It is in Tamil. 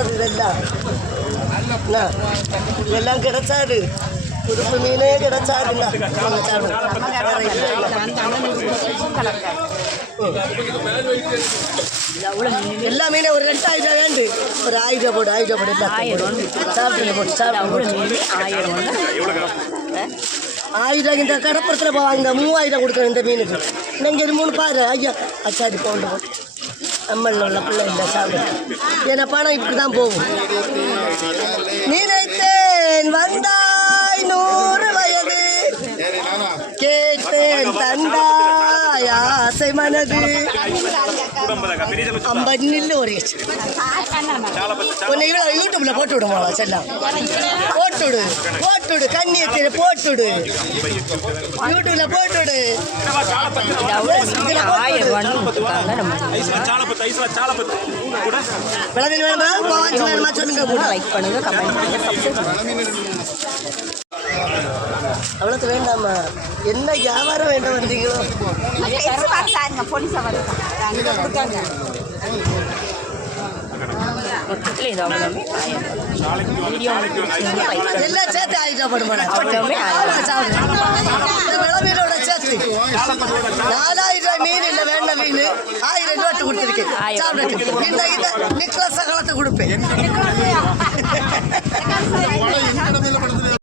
போடுறது இதெல்லாம் கிடைச்சாது புதுப்பு மீனே கிடைச்சாதுண்ணா எல்லா மீனும் ஒரு 2000 வேண்டு ஒரு 1000 போடு 1000 போடு சாப்பிட்டு போட்டு சாப்பிட்டு 1000 இந்த கடப்புறத்தில் போவாங்க 3000 கொடுக்குறேன் இந்த மீனுக்கு நீங்கள் இது 3 பாரு ஐயா அச்சாடி போண்டோம் நம்மள உள்ள பிள்ளை இல்லை சாப்பிடு ஏன்னா பணம் இப்படி தான் போகும் நினைத்தேன் வந்தாய் 100 வயது கேட்டேன் தந்தாய் ஆசை மனது அம்பன்னில் ஒரு உன்னை இவ்வளோ யூடியூப்ல போட்டு விடுமா செல்லாம் போட்டுடு கண்ணியத்தில் போட்டுடு யூடியூப்ல போட்டுடு விளவில் வேணுமா பாவாஞ்சி வேணுமா சொல்லுங்க லைக் பண்ணுங்க கமெண்ட் பண்ணுங்க அவ்வளோத்து வேண்டாமா என்ன வியாபாரம் வேண்டாம் வந்தீங்களோ எல்லாம் சேர்த்து 1000 போடுமாடா மீனோட சேர்த்து 4000 மீன் இல்லை வேண்ட மீன் 1000 ரூபாய் கொடுத்துருக்கேன் சாப்பிட்டு இந்த நிக்கல சகலத்தை கொடுப்பேன்